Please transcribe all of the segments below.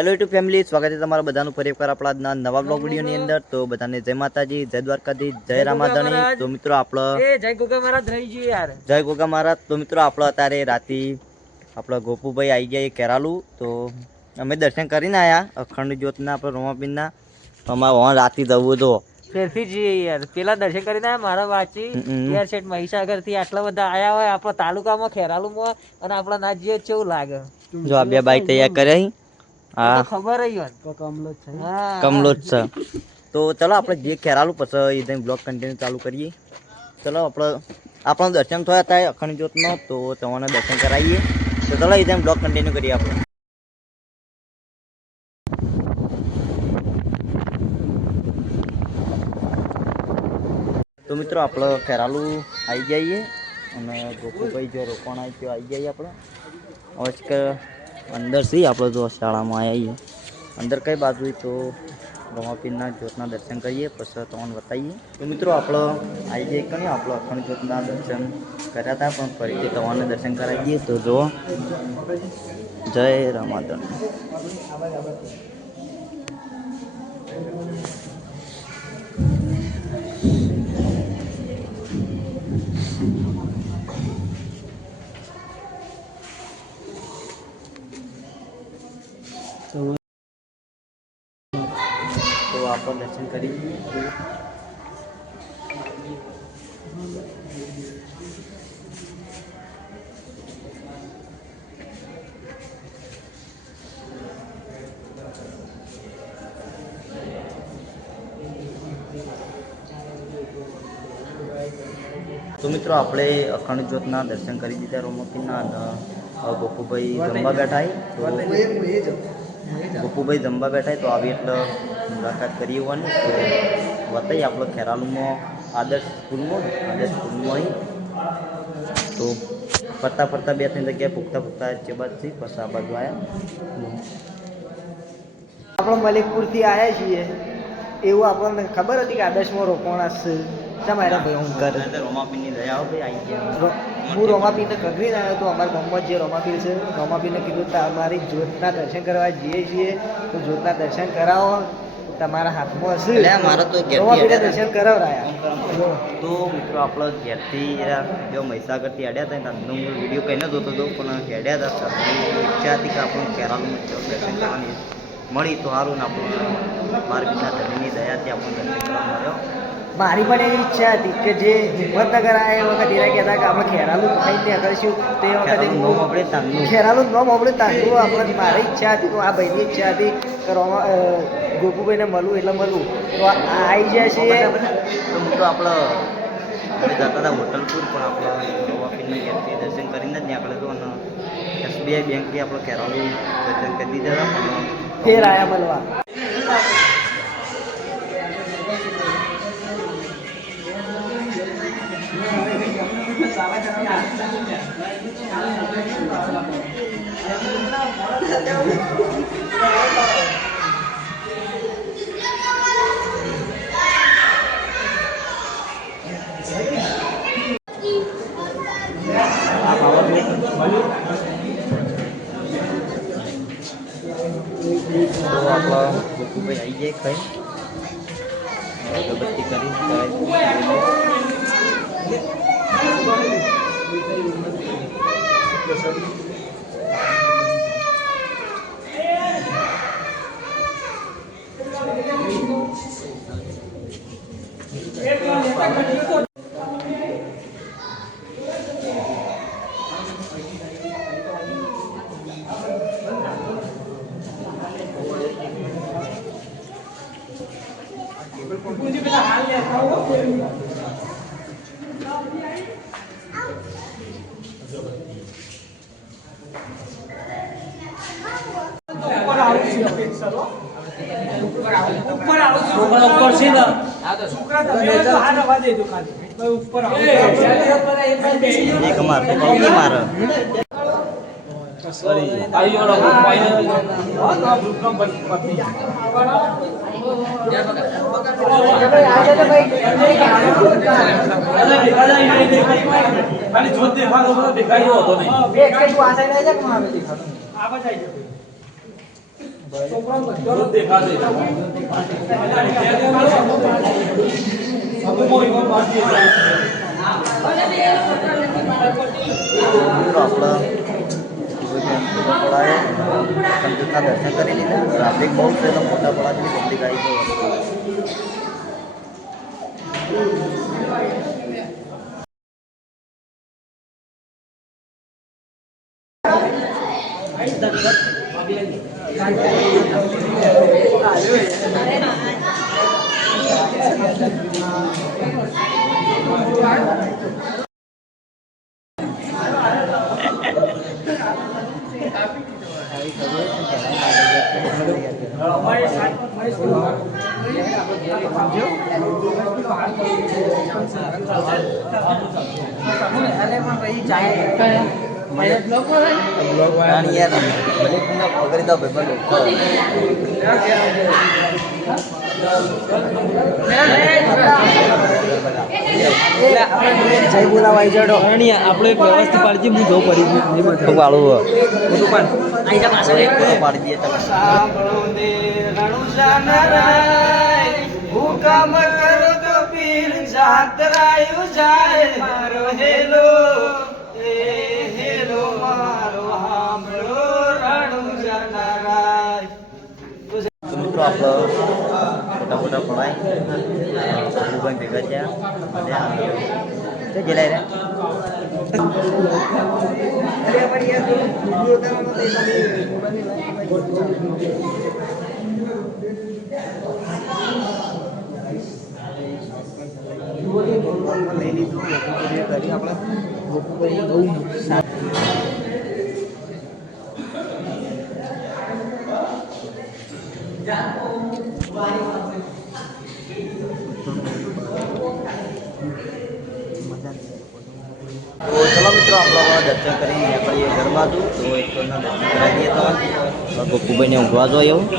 Hello YouTube family, સ્વાગત છે તમારા બધાનું ફરી એકવાર આપણા નવા બ્લોગ વિડીયોની અંદર। તો બધાને જય માતાજી, જય દ્વારકાધીશ, જય રામાધણી। તો મિત્રો આપણો જય ગોગા મહારાજ રહી ગયું યાર, જય ગોગા મહારાજ। તો મિત્રો આપણો અત્યારે રાતી આપણા ગોપુભાઈ આવી ગયા કેરાલુ। તો અમે દર્શન કરીને આયા અખંડ જ્યોતના, આપણે રોમાપીરના। અમારે રાતી જવું તો ફેરથી જઈએ યાર, પેલા દર્શન કરીને મારા વાંચી યાર શેઠ મહીસાગર થી આટલા બધા આયા હોય આપણા તાલુકામાં ખેરાલુમાં, અને આપણા ના જઈએ કેવું લાગે। જો આ બે બાઈક તૈયાર કર્યા। હા ખબર હઈ કમલો જ છે। તો ચલો આપણે જે ખેરાલુ પછી એ બ્લોગ કન્ટિન્યુ ચાલુ કરીએ। ચલો આપણો દર્શન થયા હતા અખંડ જ્યોતનો, તો તમને દર્શન કરાવીએ। તો ચલો એ બ્લોગ કન્ટિન્યુ કરીએ આપણે। તો મિત્રો આપણે ખેરાલુ આવી જઈએ, અને ગોપુભાઈ જો રોકાણ આવી તો આવી જઈએ આપણે। હવે અંદર થી આપણે જો શાળામાં આવીએ, અંદર કઈ બાજુ તો રોમાપીરના જ્યોતના દર્શન કરીએ, પછી તમને બતાવીએ। તો મિત્રો આપણે આવી જઈએ કઈ આપણે અખંડ જ્યોતના દર્શન કર્યા હતા, પણ ફરીથી તમને દર્શન કરાવી દઈએ। તો જો જય રામાધણી। તો આપણે દર્શન કરી લઈએ। તો મિત્રો આપણે અખંડ જ્યોતના દર્શન કરી દીધા રોમાપીરના, અને ગોપુભાઈ જમવા બેઠા। તો ગોપુભાઈ જમવા બેઠા, તો આવી એટલે મુલાકાત કરી હોવાની। તો બતાવીએ આપણે ખેરાલુમાં આદર્શ સ્કૂલમાં તો ફરતા ફરતા બે ત્રણ જગ્યાએ પૂગતા જે બાજુથી પછી આ બાજુ આવ્યા। આપણે મલિકપુરથી આવ્યા છીએ, એવું આપણને ખબર હતી કે આદર્શમાં રોકાણ છે। તમારા ભાઈ હું કરે રોમાપીરની દયા આવો ભાઈ આવી ગયા। હું રોમાપીરને કગરીને આવ્યો તો અમારા ગામમાં જે રોમાપીર છે, રોમાપીરને કીધું તમારી જ્યોતના દર્શન કરવા જઈએ છીએ, તો જ્યોતના દર્શન કરાવો, તમારા હાથમાં હશે। મારે તો રોમાપીરને દર્શન કરાવરાયા। તો મિત્રો આપણે ઘેરથી જો મહીસાગરથી હેડ્યા હતા, આજનો હું વિડીયો કહીને જોતો હતો, પણ હેડ્યા હતા ઈચ્છા હતી કે આપણું ખેરાલુમાં દર્શન કરવાની મળી તો સારું ને, આપણું મારા પિતા ધણીની દયાથી આપણું દર્શન કરવા મળ્યો। મારી પણ એવી ઈચ્છા હતી કે જે હિંમતનગર આવ્યા એ વખત એના કહેતા કે આપણે ખેરાલુ ખાઈ ત્યાં કરીશું, તો એ વખતે ખેરાલુ ન આપણે તાંડવું આપણે મારી ઈચ્છા હતી, તો આ ભાઈની ઈચ્છા હતી કે ગોપુભાઈને મળવું એટલે મળવું, તો આવી જાય છે। તો મિત્રો આપણે જતા હતા હોટલપુર, પણ આપણે રોમાપીરના ઘેરથી દર્શન કરીને જ આપણે તો SBI બેંકથી આપણે ખેરાલુ દર્શન કરી દીધા હતા, પણ ફેર આવ્યા મળવા। તો આપણા ગોપુભાઈ આવી જાય ખાઈ અગરબત્તી કરી ઉપર છે ને છોકરા તો આના વાજે તો ખાલી ઉપર એક માર તો કઈ માર સોરી આયો લો ફાઇનલ આ ગ્રુપ નંબર પતી ખાલી જોત દેખાડો તો દેખાયો હતો નહીં બે કે તું આ સાઈડ આવી જા કે હું આવે દેખાડો આ બજાઈ જતો દર્શન કરી લીધા. ટ્રાફિક બહુ છે તો મોટા પડાની પબ્લિક આવી ગઈ. જય બોલાવાઈ જડો આપણે વ્યવસ્થિત પાડજી હું જવું પડી પાડી દઈએ તમે. સાંભળો ને રણુજા નરાય હુકમ કરો તો પીર જાતરાયું જાય મારો હેલો એ હેલો મારો સાંભળો રણુજા નરાય. તો મિત્રો આપણો મોટા પડાય ભગવાન ભેગા થયા અને જલાઈ તો ચલો મિત્રો આપણે દર્શન કરી નીકળીએ ઘર બાજુ. તો એક દર્શન કરાવી દઈએ તો ગોપુભાઈને ઊંઘવા જો એવું. તો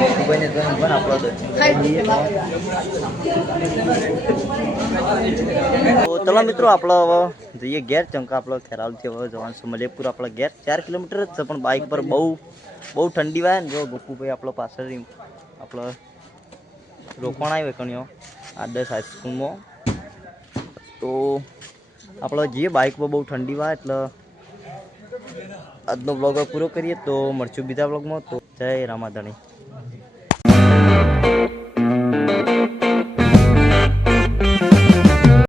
ગોપુભાઈને જો ઊંઘવા આપણે દર્શન કરી દઈએ. તો ચલો મિત્રો આપણે હવે જઈએ ઘેર. ચમકા આપણો ખેરાલુથી હવે જવાનું છે મલેપુર. આપણે ઘેર 4 કિલોમીટર જ છે, પણ બાઇક પર બહુ ઠંડી વાય ને. જો ગોપુભાઈ આપણો પાછળ આપણે રોકાણ આવ્યો કણ્યો આદર્શ હાઈસ્કૂલમાં. તો આપણે જઈએ બાઇક પર, બહુ ઠંડી વાય એટલે આજનો બ્લોગ પૂરો કરીએ. તો મળશું બીજા બ્લોગમાં. તો જય રામાધણી.